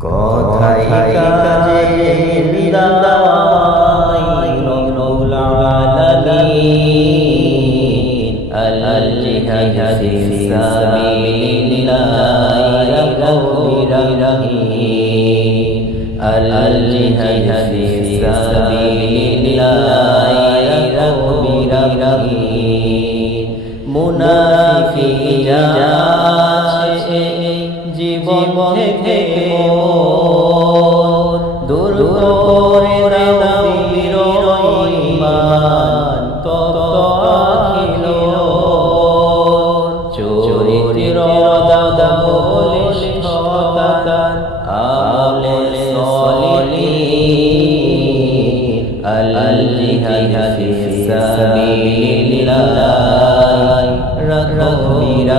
কথাই কাজে বিদায় রব্বুল আলামিন আল জিহাদ সাবিলিল্লাহ রব্বুর রহিম আল জিহাদ সাবিলিল্লাহ রব্বুর রহিম যাচ্ছে জীবন থেকে দূর করে দাও বিরইমান তত আখিল। চরিত্র দাদা বলে সদাকার আমলে সলি আল জিহাদ সাবিলিল্লাহ রঘুবীরা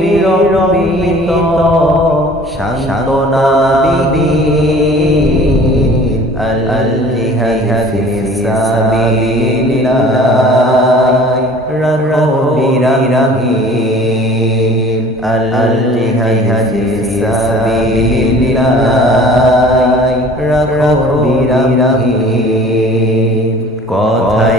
বিরমিত সান্ত্বনা দিদি আল জিহাদ সাবিলিল্লাহ রহিম আল জিহাদ সাবিলিল্লাহ রহিম কথাই